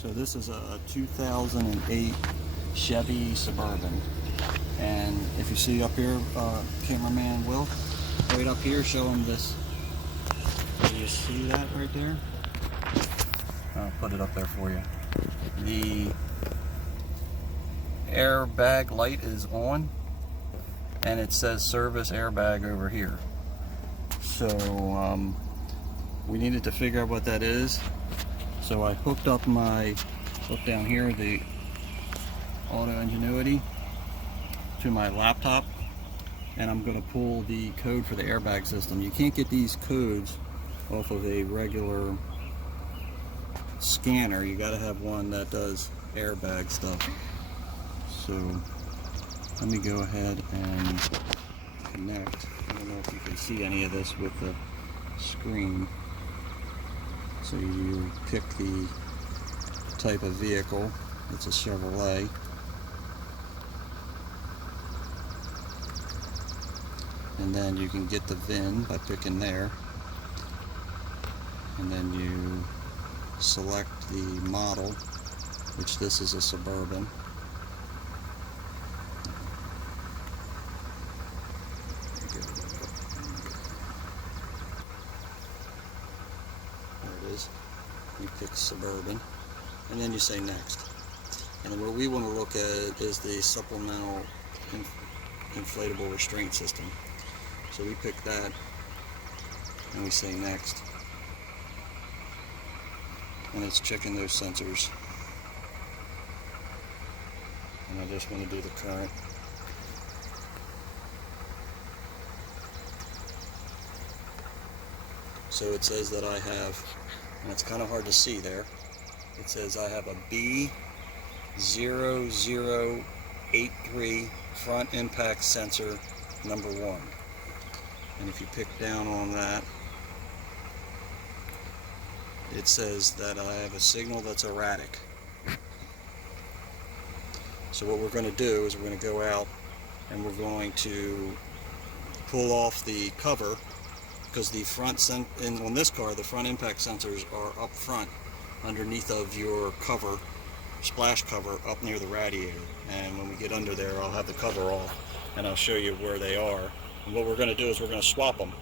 So this is a 2008 Chevy Suburban, and if you see up here, cameraman Will, right up here, show him this. Do you see that right there? I'll put it up there for you. The airbag light is on, and it says service airbag over here. So we needed to figure out what that is. So I hooked up look down here, the Auto Enginuity to my laptop, and I'm going to pull the code for the airbag system. You can't get these codes off of a regular scanner. You got to have one that does airbag stuff. So let me go ahead and connect. I don't know if you can see any of this with the screen. So you pick the type of vehicle. It's a Chevrolet. And then you can get the VIN by picking there. And then you select the model, which this is a Suburban. There it is. You pick Suburban, and then you say next. And what we want to look at is the supplemental inflatable restraint system. So we pick that, and we say next. And it's checking those sensors. And I just want to do the current. So it says that I have, and it's kind of hard to see there, it says I have a B0083 front impact sensor number 1. And if you pick down on that, it says that I have a signal that's erratic. So what we're going to do is we're going to go out and we're going to pull off the cover, because the front on this car, the front impact sensors are up front underneath of your cover, splash cover, up near the radiator. And when we get under there, I'll have the cover off and I'll show you where they are. And what we're going to do is we're going to swap them.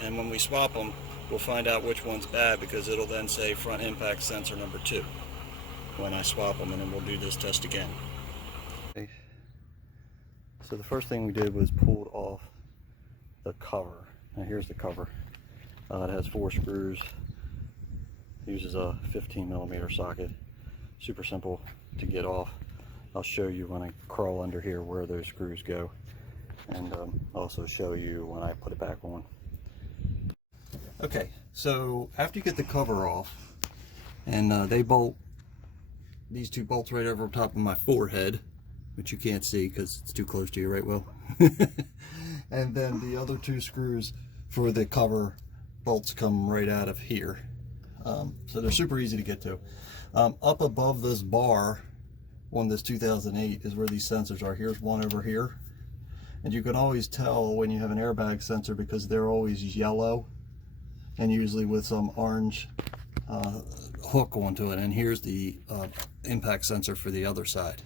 And when we swap them, we'll find out which one's bad, because it'll then say front impact sensor number 2 when I swap them, and then we'll do this test again. Okay. So the first thing we did was pulled off the cover. Now here's the cover. It has 4 screws. It uses a 15mm socket. Super simple to get off. I'll show you when I crawl under here where those screws go, and also show you when I put it back on. Okay, so after you get the cover off, and they bolt, these 2 bolts right over top of my forehead, which you can't see because it's too close to you, right, Will? And then the other 2 screws for the cover bolts come right out of here. So they're super easy to get to. Up above this bar on this 2008 is where these sensors are. Here's one over here. And you can always tell when you have an airbag sensor because they're always yellow and usually with some orange hook onto it. And here's the impact sensor for the other side.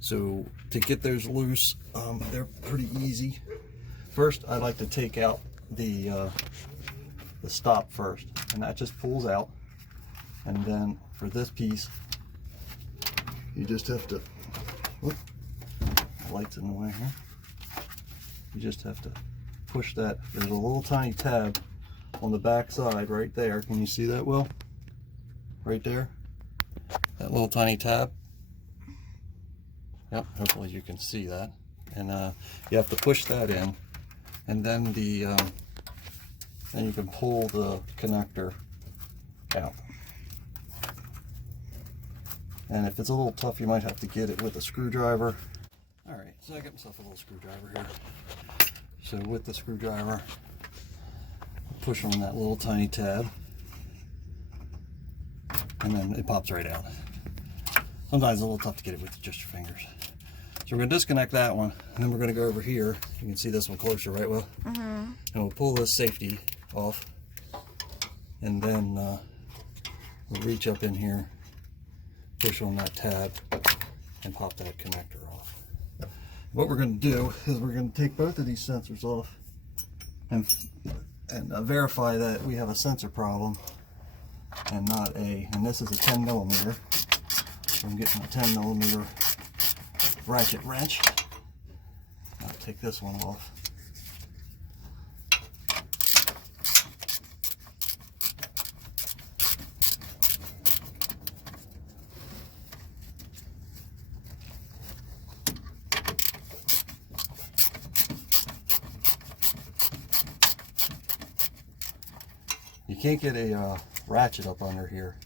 So to get those loose, they're pretty easy. First, I like to take out the stop first, and that just pulls out. And then for this piece, you just have to, whoop, the light's in the way here. You just have to push that. There's a little tiny tab on the back side right there. Can you see that, Will? Right there? That little tiny tab. Yep, hopefully you can see that. And you have to push that in, and then then you can pull the connector out. And if it's a little tough, you might have to get it with a screwdriver. Alright, so I got myself a little screwdriver here. So with the screwdriver, push on that little tiny tab, and then it pops right out. Sometimes it's a little tough to get it with just your fingers. So we're going to disconnect that one, and then we're going to go over here. You can see this one closer, right, Will? Mm-hmm. And we'll pull this safety off, and then we'll reach up in here push on that tab and pop that connector off. What we're going to do is we're going to take both of these sensors off and verify that we have a sensor problem and not and this is a 10 millimeter. So I'm getting a 10 millimeter ratchet wrench. I'll take this one off. You can't get a ratchet up under here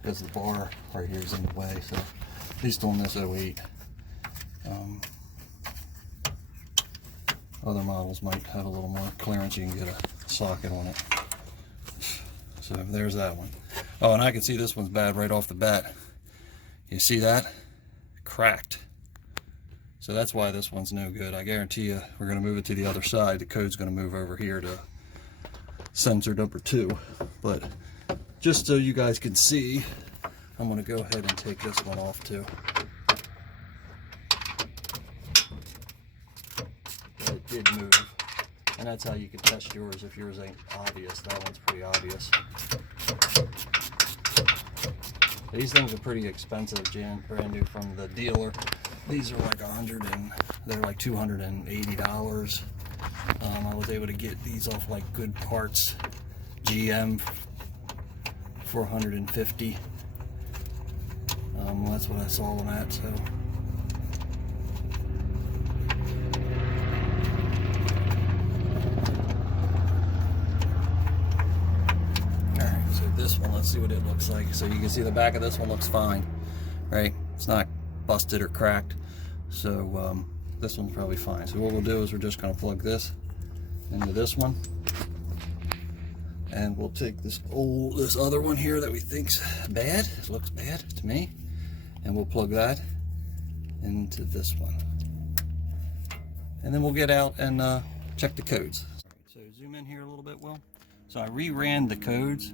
because the bar right here is in the way, so at least on this 08. Other models might have a little more clearance. You can get a socket on it. So there's that one. Oh, and I can see this one's bad right off the bat. You see that? Cracked. So that's why this one's no good. I guarantee you we're going to move it to the other side. The code's going to move over here to sensor number 2. But just so you guys can see, I'm going to go ahead and take this one off too. It did move, and that's how you can test yours if yours ain't obvious. That one's pretty obvious. These things are pretty expensive, brand new from the dealer. These are like they're like $280. I was able to get these off like Good Parts, GM, for $150. That's what I saw them at. So. This one, let's see what it looks like. So you can see the back of this one looks fine, right? It's not busted or cracked. So this one's probably fine. So what we'll do is we're just going to plug this into this one, and we'll take this other one here that we think's bad. It looks bad to me, and we'll plug that into this one, and then we'll get out and check the codes. So zoom in here a little bit, Will. So I reran the codes.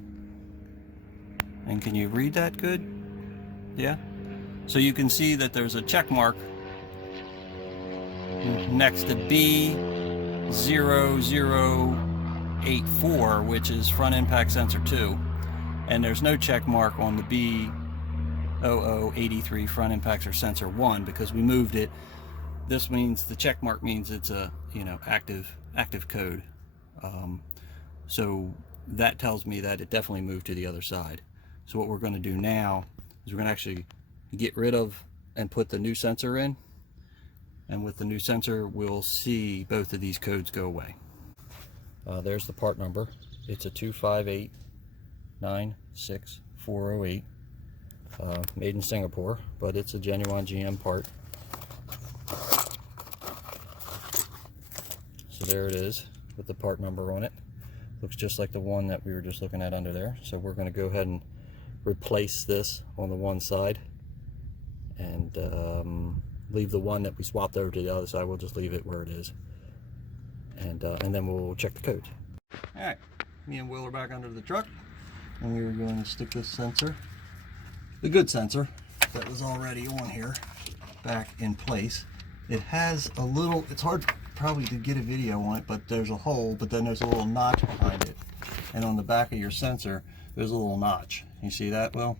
And can you read that good? Yeah? So you can see that there's a check mark next to B0084, which is front impact sensor 2. And there's no check mark on the B0083 front impact sensor 1 because we moved it. This means the check mark means it's a active code. So that tells me that it definitely moved to the other side. So what we're going to do now is we're going to actually get rid of and put the new sensor in, and with the new sensor we'll see both of these codes go away. There's the part number. It's a 258-96408, made in Singapore, but it's a genuine GM part. So there it is with the part number on it. Looks just like the one that we were just looking at under there. So we're going to go ahead and replace this on the one side and leave the one that we swapped over to the other side. We'll just leave it where it is, and then we'll check the codes. All right, me and Will are back under the truck, and we are going to stick this sensor, the good sensor that was already on here, back in place. It has a little, it's hard probably to get a video on it, but there's a hole, but then there's a little notch behind it, and on the back of your sensor there's a little notch. You see that, Will?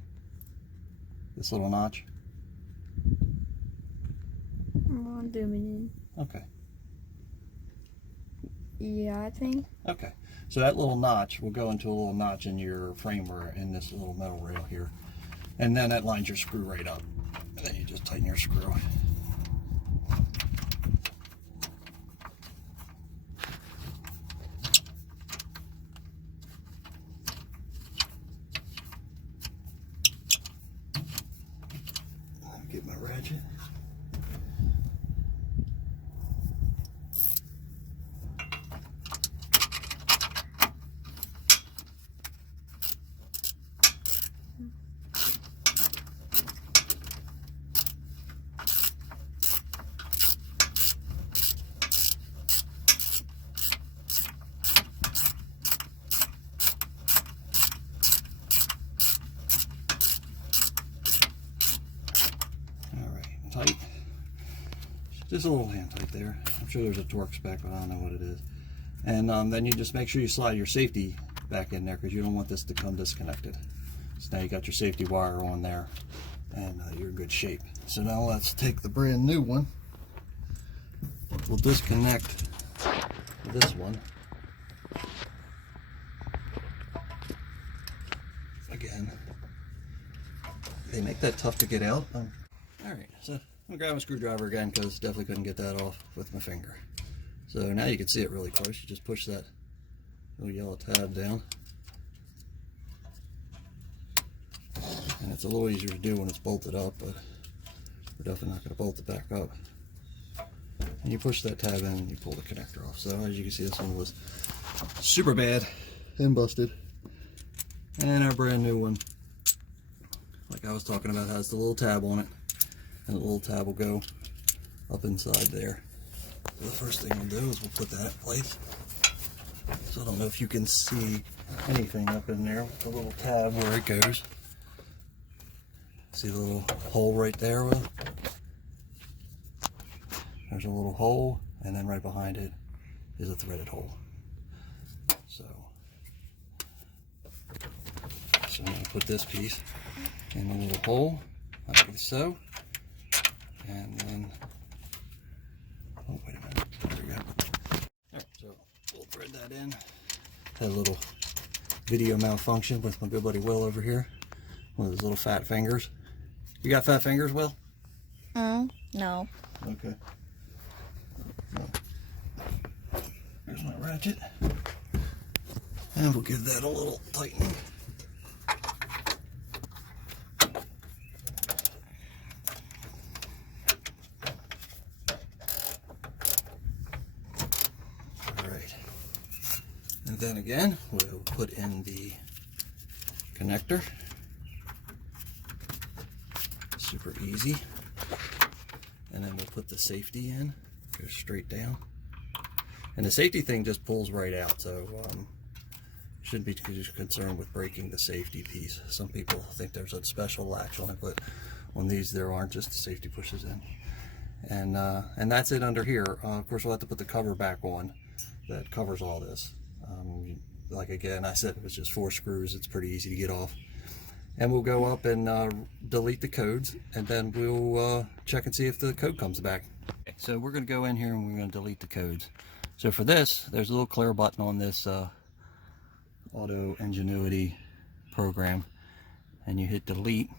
This little notch? I'm zooming in. Okay. Yeah, I think. Okay. So that little notch will go into a little notch in your framework in this little metal rail here. And then that lines your screw right up. And then you just tighten your screw. Get my ratchet. Just a little hand tight there. I'm sure there's a torque spec, but I don't know what it is. And then you just make sure you slide your safety back in there, because you don't want this to come disconnected. So now you got your safety wire on there, and you're in good shape. So now let's take the brand new one. We'll disconnect this one. Again, they make that tough to get out. All right, so I'm gonna grab a screwdriver again, because definitely couldn't get that off with my finger. So now you can see it really close. You just push that little yellow tab down. And it's a little easier to do when it's bolted up, but we're definitely not going to bolt it back up. And you push that tab in and you pull the connector off. So as you can see, this one was super bad and busted. And our brand new one, like I was talking about, has the little tab on it. And the little tab will go up inside there. So the first thing we'll do is we'll put that in place. So I don't know if you can see anything up in there with the little tab where it goes. See the little hole right there? Well, there's a little hole, and then right behind it is a threaded hole. So I'm going to put this piece in the little hole, like so, and then, oh wait a minute, there we go. Alright, so we'll thread that in. Had a little video malfunction with my good buddy Will over here, one of his little fat fingers. You got fat fingers, Will? No. Okay. Here's my ratchet. And we'll give that a little tightening. Alright. And then again, we'll put in the connector. Super easy. And then we'll put the safety in, go straight down. And the safety thing just pulls right out, so shouldn't be too concerned with breaking the safety piece. Some people think there's a special latch on it, but on these there aren't, just the safety pushes in. And that's it under here. Of course, we'll have to put the cover back on that covers all this. Like again, I said, it was just 4 screws. It's pretty easy to get off. And we'll go up and delete the codes, and then we'll check and see if the code comes back. Okay, so we're going to go in here and we're going to delete the codes. So for this, there's a little clear button on this Auto Enginuity program, and you hit delete,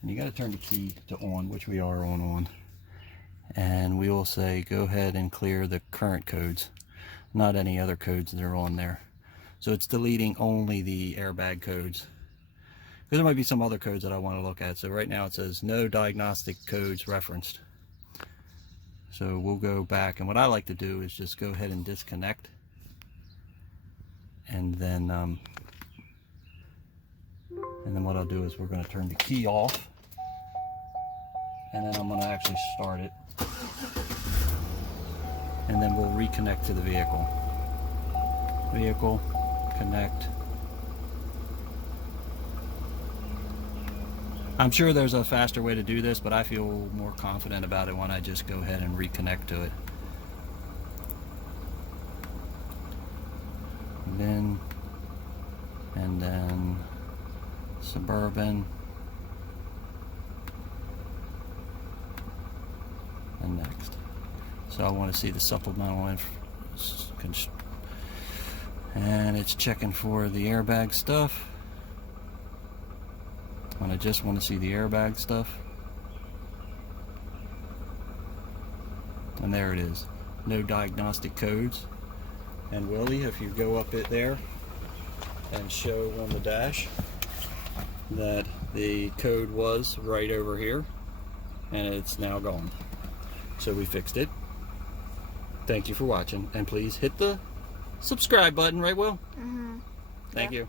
and you got to turn the key to on, which we are on, and we will say go ahead and clear the current codes, not any other codes that are on there. So it's deleting only the airbag codes. There might be some other codes that I want to look at. So right now it says no diagnostic codes referenced. So we'll go back, and what I like to do is just go ahead and disconnect, and then what I'll do is we're going to turn the key off, and then I'm going to actually start it, and then we'll reconnect to the vehicle. Vehicle, connect. I'm sure there's a faster way to do this, but I feel more confident about it when I just go ahead and reconnect to it. And then Suburban, and next. So I want to see the supplemental info, and it's checking for the airbag stuff. When I just want to see the airbag stuff. And there it is. No diagnostic codes. And Willie, if you go up it there and show on the dash that the code was right over here, and it's now gone. So we fixed it. Thank you for watching, and please hit the subscribe button, right, Will? Mm-hmm. Thank you.